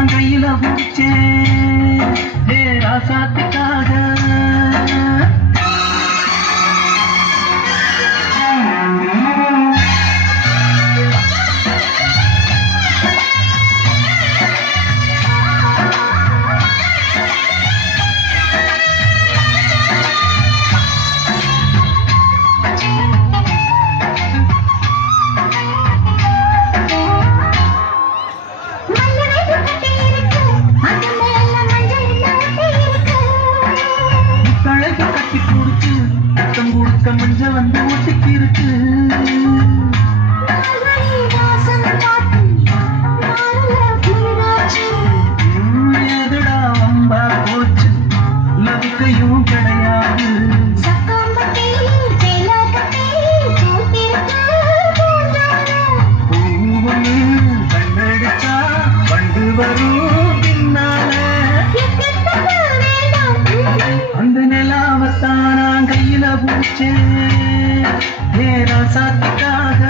நான் கையில பிடிச்சேன் ராசாத்துக்காக. மஞ்ச வந்து ஒட்டிக்கு இருக்கு. எதுடா வம்பா போச்சு லவுக்கையும் கிடையாது. பூவனு கண்ணடிச்சா வண்டு வரும் பின்னால. அந்த நிலாவத்தான் நான் கையில பூச்சேன் ராசாத்துக்காக.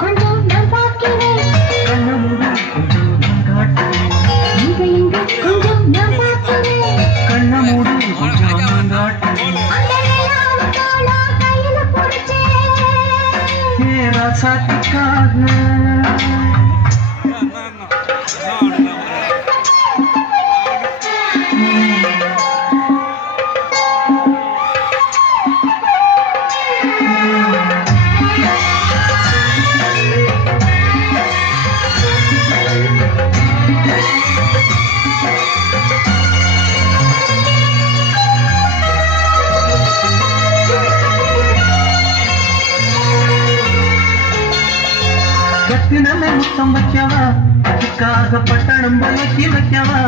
கொஞ்சம் நான் பார்க்கிறேன், கண்ண முடி கொஞ்சம் நான் காட்டுவேன். கொஞ்சம் நான் பார்க்கிறேன், கண்ண மூடு கொஞ்சம் நான் காட்டுவேன். கையில பிடிச்சேன் ராசாத்துக்காக. கட்டினமே முத்தம் வைக்கவா, அதுக்காக பட்டணம் விலக்கி வைக்கவா.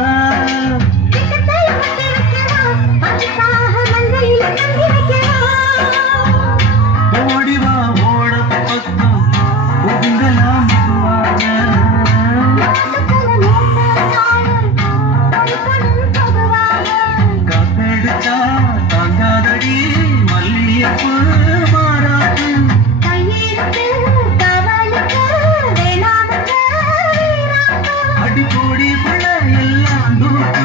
ஓடிவா ஓட பக்கம் ஒதுங்கலாம் மெதுவாக. காத்தடிச்சா தாங்காதடி மல்லியப்பு மாறாது. அடிக்கோடி பிள்ளை எல்லாம் தூக்கு.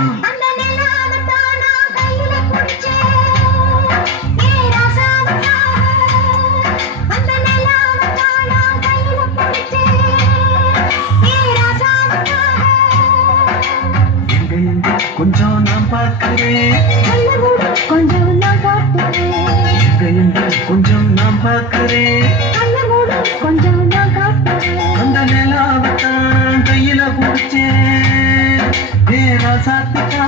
எங்க எங்க கொஞ்சம் நான் பார்க்கிறேன், கொஞ்சம் நான் காட்டுறேன், எங்க எங்க கொஞ்சம் நான் பார்க்கிறேன். கொஞ்சம் நான் காட்டுறேன். அந்த நிலாவத்தான் கையில பிடிச்சேன் ராசாத்துக்காக.